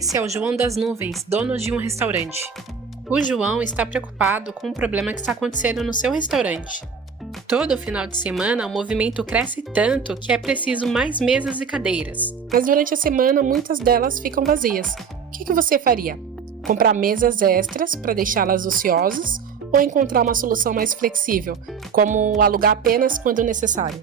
Esse é o João das Nuvens, dono de um restaurante. O João está preocupado com um problema que está acontecendo no seu restaurante. Todo final de semana, o movimento cresce tanto que é preciso mais mesas e cadeiras. Mas durante a semana, muitas delas ficam vazias. O que você faria? Comprar mesas extras para deixá-las ociosas ou encontrar uma solução mais flexível, como alugar apenas quando necessário?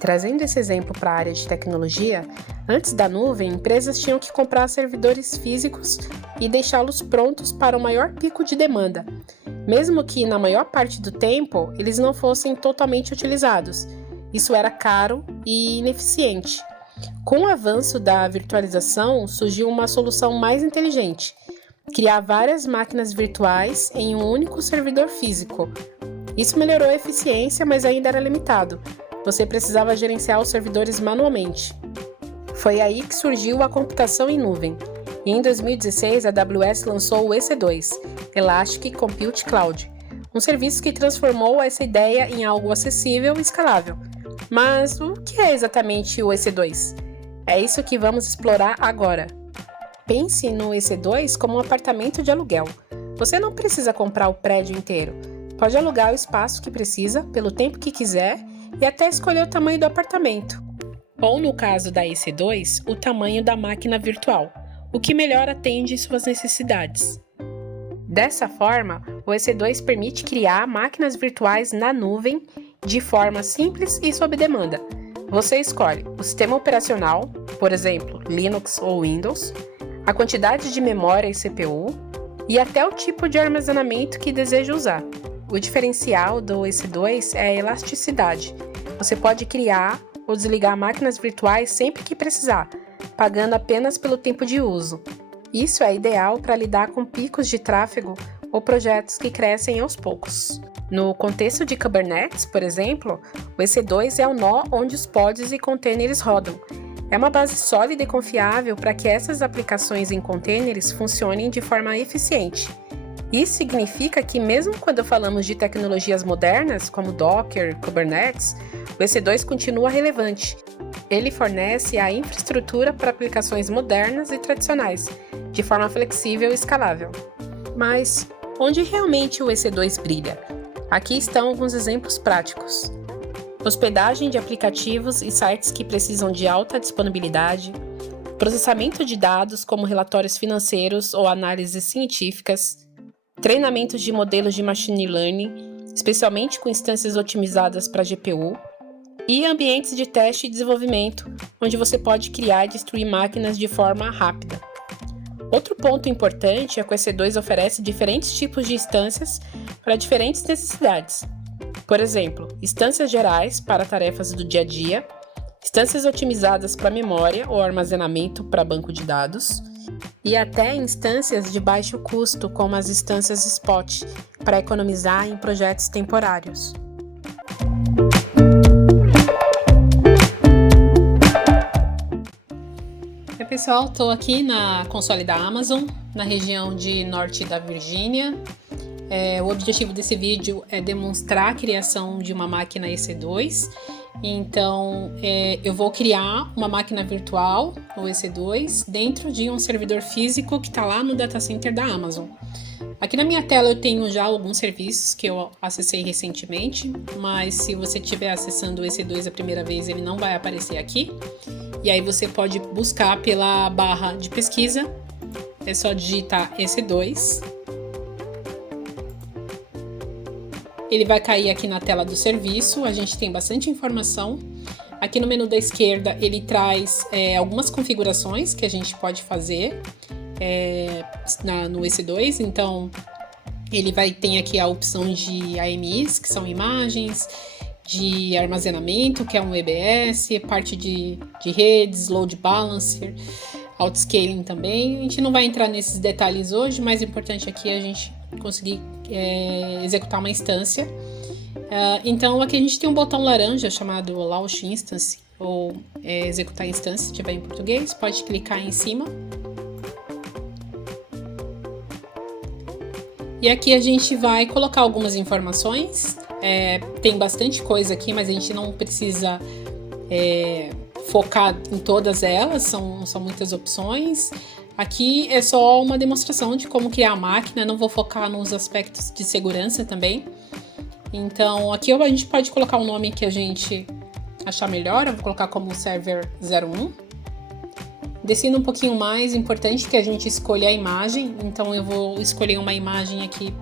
Trazendo esse exemplo para a área de tecnologia, antes da nuvem, empresas tinham que comprar servidores físicos e deixá-los prontos para o maior pico de demanda, mesmo que na maior parte do tempo eles não fossem totalmente utilizados. Isso era caro e ineficiente. Com o avanço da virtualização, surgiu uma solução mais inteligente: criar várias máquinas virtuais em um único servidor físico. Isso melhorou a eficiência, mas ainda era limitado. Você precisava gerenciar os servidores manualmente. Foi aí que surgiu a computação em nuvem. E em 2016, a AWS lançou o EC2, Elastic Compute Cloud, um serviço que transformou essa ideia em algo acessível e escalável. Mas o que é exatamente o EC2? É isso que vamos explorar agora. Pense no EC2 como um apartamento de aluguel. Você não precisa comprar o prédio inteiro. Pode alugar o espaço que precisa, pelo tempo que quiser, e até escolher o tamanho do apartamento. Ou, no caso da EC2, o tamanho da máquina virtual, o que melhor atende suas necessidades. Dessa forma, o EC2 permite criar máquinas virtuais na nuvem de forma simples e sob demanda. Você escolhe o sistema operacional, por exemplo, Linux ou Windows, a quantidade de memória e CPU e até o tipo de armazenamento que deseja usar. O diferencial do EC2 é a elasticidade. Você pode criar ou desligar máquinas virtuais sempre que precisar, pagando apenas pelo tempo de uso. Isso é ideal para lidar com picos de tráfego ou projetos que crescem aos poucos. No contexto de Kubernetes, por exemplo, o EC2 é o nó onde os pods e containers rodam. É uma base sólida e confiável para que essas aplicações em containers funcionem de forma eficiente. Isso significa que, mesmo quando falamos de tecnologias modernas, como Docker, Kubernetes, o EC2 continua relevante. Ele fornece a infraestrutura para aplicações modernas e tradicionais, de forma flexível e escalável. Mas onde realmente o EC2 brilha? Aqui estão alguns exemplos práticos. Hospedagem de aplicativos e sites que precisam de alta disponibilidade, processamento de dados como relatórios financeiros ou análises científicas, treinamentos de modelos de machine learning, especialmente com instâncias otimizadas para GPU, e ambientes de teste e desenvolvimento, onde você pode criar e destruir máquinas de forma rápida. Outro ponto importante é que o EC2 oferece diferentes tipos de instâncias para diferentes necessidades. Por exemplo, instâncias gerais para tarefas do dia a dia, instâncias otimizadas para memória ou armazenamento para banco de dados, e até instâncias de baixo custo, como as instâncias Spot, para economizar em projetos temporários. Oi pessoal, estou aqui na console da Amazon, na região de norte da Virgínia. O objetivo desse vídeo é demonstrar a criação de uma máquina EC2. Então, eu vou criar uma máquina virtual, o EC2, dentro de um servidor físico que está lá no data center da Amazon. Aqui na minha tela eu tenho já alguns serviços que eu acessei recentemente, mas se você estiver acessando o EC2 a primeira vez, ele não vai aparecer aqui. E aí você pode buscar pela barra de pesquisa, é só digitar EC2. Ele vai cair aqui na tela do serviço, a gente tem bastante informação. Aqui no menu da esquerda ele traz algumas configurações que a gente pode fazer no EC2. Então ele tem aqui a opção de AMIs, que são imagens, de armazenamento, que é um EBS, parte de redes, load balancer, autoscaling também. A gente não vai entrar nesses detalhes hoje, mas o importante aqui é a gente conseguir executar uma instância. Então aqui a gente tem um botão laranja chamado Launch Instance, ou executar instância, se tiver em português, pode clicar em cima. E aqui a gente vai colocar algumas informações. Tem bastante coisa aqui, mas a gente não precisa focar em todas elas, são muitas opções. Aqui é só uma demonstração de como criar a máquina, não vou focar nos aspectos de segurança também. Então, aqui a gente pode colocar um nome que a gente achar melhor, eu vou colocar como server 01. Descendo um pouquinho mais, importante que a gente escolha a imagem, então eu vou escolher uma imagem aqui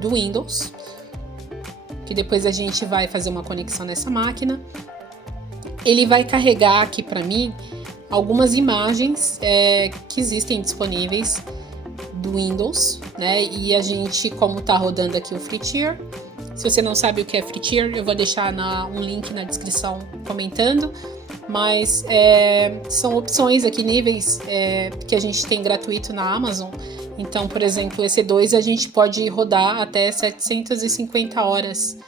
do Windows, que depois a gente vai fazer uma conexão nessa máquina. Ele vai carregar aqui para mim algumas imagens que existem disponíveis do Windows, né? E a gente, como tá rodando aqui o Free Tier, se você não sabe o que é Free Tier, eu vou deixar um link na descrição comentando, mas são opções aqui, níveis que a gente tem gratuito na Amazon. Então, por exemplo, esse 2 a gente pode rodar até 750 horas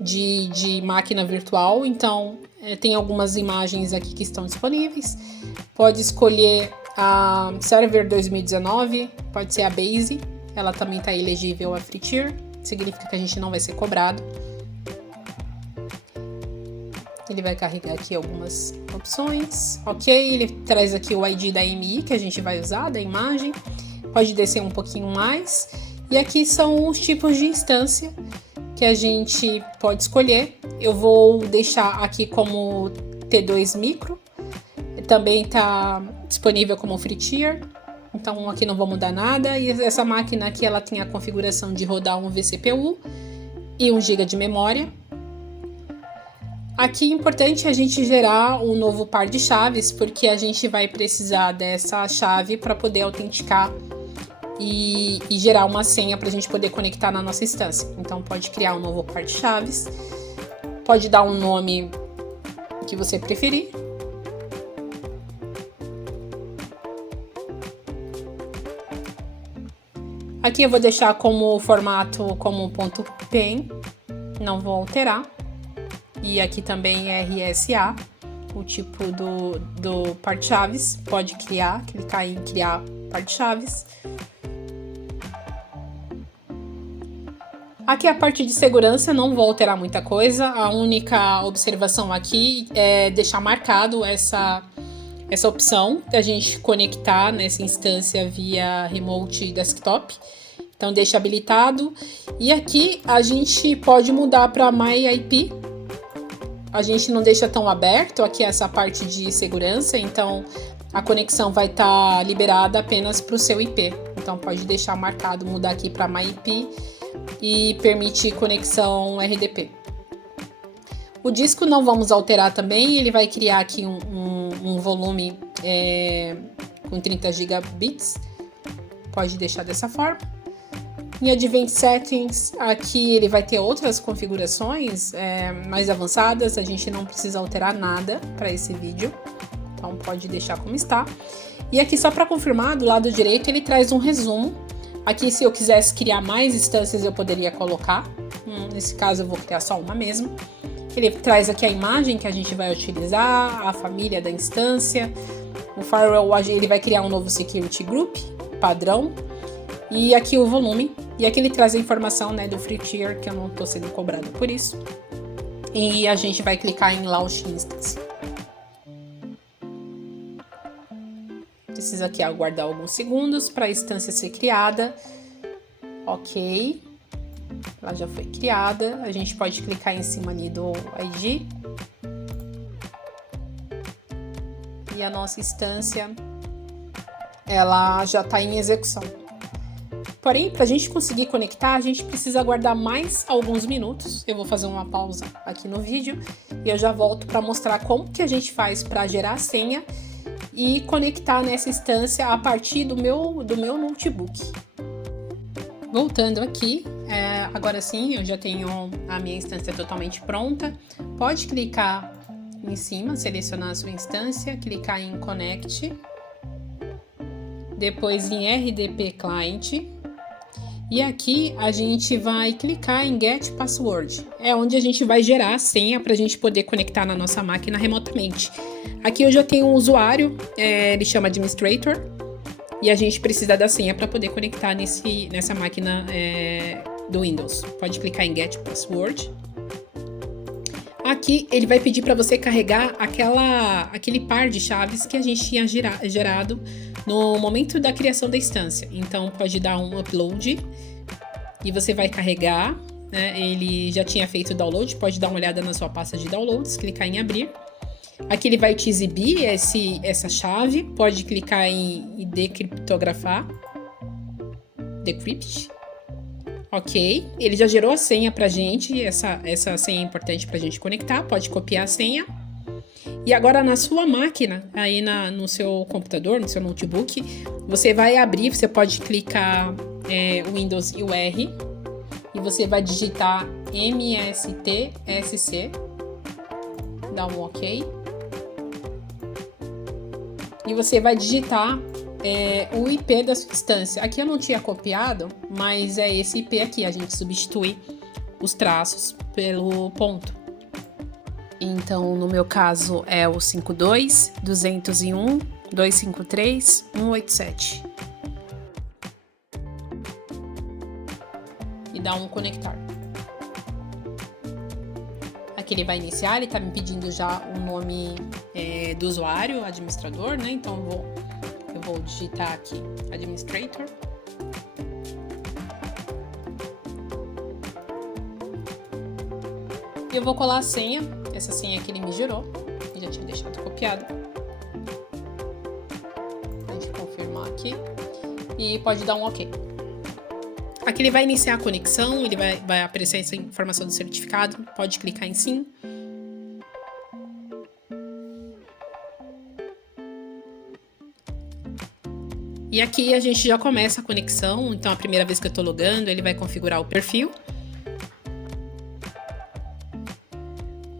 de máquina virtual. Então, tem algumas imagens aqui que estão disponíveis. Pode escolher a Server 2019, pode ser a Base, ela também está elegível a Free Tier, significa que a gente não vai ser cobrado. Ele vai carregar aqui algumas opções, ok? Ele traz aqui o ID da AMI que a gente vai usar, da imagem. Pode descer um pouquinho mais. E aqui são os tipos de instância que a gente pode escolher. Eu vou deixar aqui como T2 Micro. Também está disponível como Free Tier. Então aqui não vou mudar nada. E essa máquina aqui ela tem a configuração de rodar um vCPU e 1 GB de memória. Aqui é importante a gente gerar um novo par de chaves, porque a gente vai precisar dessa chave para poder autenticar e gerar uma senha para a gente poder conectar na nossa instância. Então pode criar um novo par de chaves, pode dar um nome que você preferir. Aqui eu vou deixar como formato como .pen, não vou alterar. E aqui também é RSA, o tipo do par de chaves. Pode clicar em criar par de chaves. Aqui a parte de segurança, não vou alterar muita coisa. A única observação aqui é deixar marcado essa opção da gente conectar nessa instância via remote desktop. Então deixa habilitado. E aqui a gente pode mudar para MyIP. A gente não deixa tão aberto aqui essa parte de segurança, então a conexão vai estar liberada apenas para o seu IP. Então pode deixar marcado, mudar aqui para MyIP e permite conexão RDP. O disco não vamos alterar também, ele vai criar aqui um volume com 30 gigabits, pode deixar dessa forma. Em Advanced Settings, aqui ele vai ter outras configurações mais avançadas, a gente não precisa alterar nada para esse vídeo, então pode deixar como está. E aqui só para confirmar, do lado direito ele traz um resumo. Aqui se eu quisesse criar mais instâncias eu poderia colocar, nesse caso eu vou criar só uma mesmo. Ele traz aqui a imagem que a gente vai utilizar, a família da instância, o firewall ele vai criar um novo security group, padrão. E aqui o volume, e aqui ele traz a informação do Free Tier, que eu não estou sendo cobrado por isso. E a gente vai clicar em Launch Instance. Precisa aqui aguardar alguns segundos para a instância ser criada. Ok. Ela já foi criada. A gente pode clicar em cima ali do ID. E a nossa instância, ela já está em execução. Porém, para a gente conseguir conectar, a gente precisa aguardar mais alguns minutos. Eu vou fazer uma pausa aqui no vídeo e eu já volto para mostrar como que a gente faz para gerar a senha e conectar nessa instância a partir do meu notebook. Voltando aqui, agora sim eu já tenho a minha instância totalmente pronta. Pode clicar em cima, selecionar a sua instância, clicar em Connect, depois em RDP Client. E aqui a gente vai clicar em Get Password, é onde a gente vai gerar a senha para a gente poder conectar na nossa máquina remotamente. Aqui eu já tenho um usuário, ele chama Administrator, e a gente precisa da senha para poder conectar nessa máquina do Windows. Pode clicar em Get Password. Aqui ele vai pedir para você carregar aquele par de chaves que a gente tinha gerado no momento da criação da instância. Então pode dar um upload e você vai carregar, né? Ele já tinha feito o download, pode dar uma olhada na sua pasta de downloads, clicar em abrir. Aqui ele vai te exibir essa chave, pode clicar em decriptografar, decrypt. Ok, ele já gerou a senha pra gente, essa senha é importante pra gente conectar, pode copiar a senha. E agora na sua máquina, aí no seu computador, no seu notebook, você vai abrir, você pode clicar Windows e o R, e você vai digitar mstsc, dá um ok. E você vai digitar o IP da sua instância. Aqui eu não tinha copiado, mas é esse IP aqui. A gente substitui os traços pelo ponto. Então, no meu caso, é o 52.201.253.187. E dá um conectar. Aqui ele vai iniciar, ele está me pedindo já o nome do usuário, administrador, né? Então eu vou digitar aqui administrator. E eu vou colar a senha, essa senha que ele me gerou, eu já tinha deixado copiado. A gente confirmar aqui e pode dar um ok. Aqui ele vai iniciar a conexão, ele vai aparecer essa informação do certificado, pode clicar em sim. E aqui a gente já começa a conexão, então a primeira vez que eu estou logando, ele vai configurar o perfil.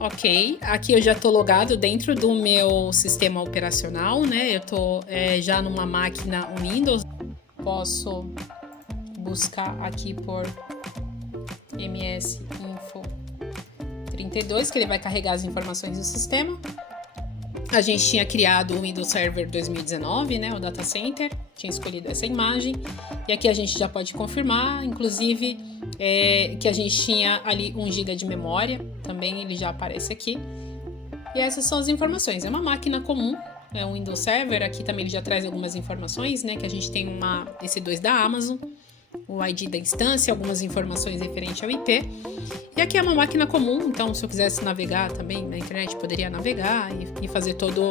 Ok, aqui eu já estou logado dentro do meu sistema operacional, né? Eu estou já numa máquina Windows, posso buscar aqui por msinfo32, que ele vai carregar as informações do sistema. A gente tinha criado o Windows Server 2019, né, o Data Center, tinha escolhido essa imagem. E aqui a gente já pode confirmar, inclusive, que a gente tinha ali 1 GB de memória, também ele já aparece aqui. E essas são as informações, é uma máquina comum, é um Windows Server, aqui também ele já traz algumas informações, né, que a gente tem uma EC2 da Amazon, o ID da instância, algumas informações referentes ao IP. E aqui é uma máquina comum, então se eu quisesse navegar também na internet, poderia navegar e fazer toda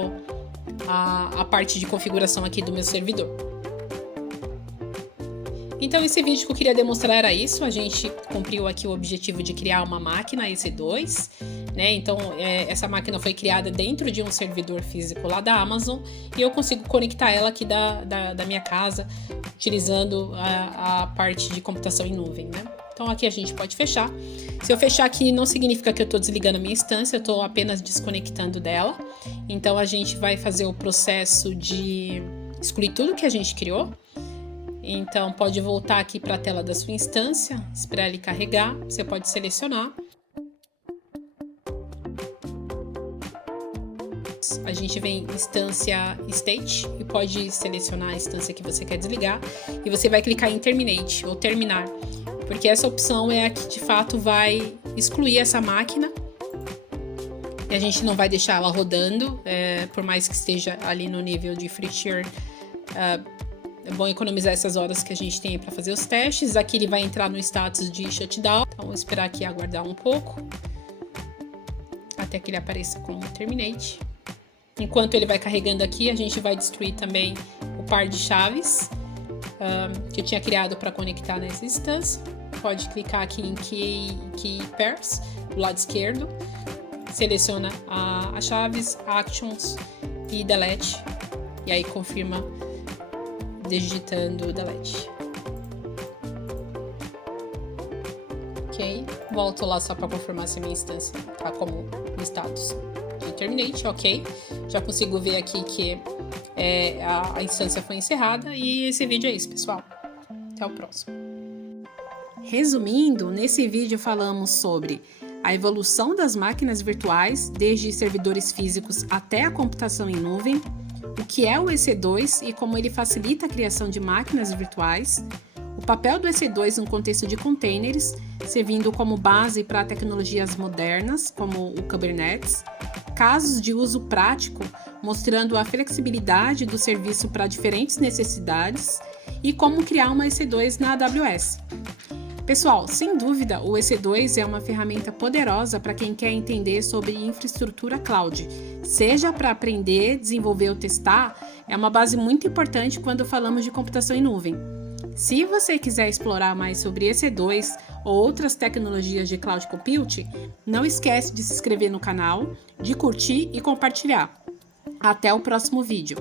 a parte de configuração aqui do meu servidor. Então esse vídeo que eu queria demonstrar era isso, a gente cumpriu aqui o objetivo de criar uma máquina EC2, né? Então essa máquina foi criada dentro de um servidor físico lá da Amazon e eu consigo conectar ela aqui da minha casa, utilizando a parte de computação em nuvem, né? Então aqui a gente pode fechar. Se eu fechar aqui não significa que eu estou desligando a minha instância, eu estou apenas desconectando dela. Então a gente vai fazer o processo de excluir tudo que a gente criou. Então pode voltar aqui para a tela da sua instância, esperar ele carregar, você pode selecionar. A gente vem em instância state e pode selecionar a instância que você quer desligar e você vai clicar em terminate ou terminar, porque essa opção é a que de fato vai excluir essa máquina e a gente não vai deixar ela rodando, por mais que esteja ali no nível de free share. É bom economizar essas horas que a gente tem para fazer os testes. Aqui ele vai entrar no status de shutdown, então vou esperar aqui aguardar um pouco até que ele apareça como terminate. Enquanto ele vai carregando aqui, a gente vai destruir também o par de chaves que eu tinha criado para conectar nessa instância. Pode clicar aqui em Key Pairs, do lado esquerdo. Seleciona as chaves, Actions e Delete. E aí confirma digitando Delete. Ok, volto lá só para confirmar se a minha instância está como no status de terminate, ok. Já consigo ver aqui que a instância foi encerrada e esse vídeo é isso, pessoal. Até o próximo. Resumindo, nesse vídeo falamos sobre a evolução das máquinas virtuais, desde servidores físicos até a computação em nuvem, o que é o EC2 e como ele facilita a criação de máquinas virtuais, o papel do EC2 no contexto de containers, servindo como base para tecnologias modernas, como o Kubernetes, casos de uso prático, mostrando a flexibilidade do serviço para diferentes necessidades, e como criar uma EC2 na AWS. Pessoal, sem dúvida, o EC2 é uma ferramenta poderosa para quem quer entender sobre infraestrutura cloud. Seja para aprender, desenvolver ou testar, é uma base muito importante quando falamos de computação em nuvem. Se você quiser explorar mais sobre EC2 ou outras tecnologias de cloud computing, não esquece de se inscrever no canal, de curtir e compartilhar. Até o próximo vídeo!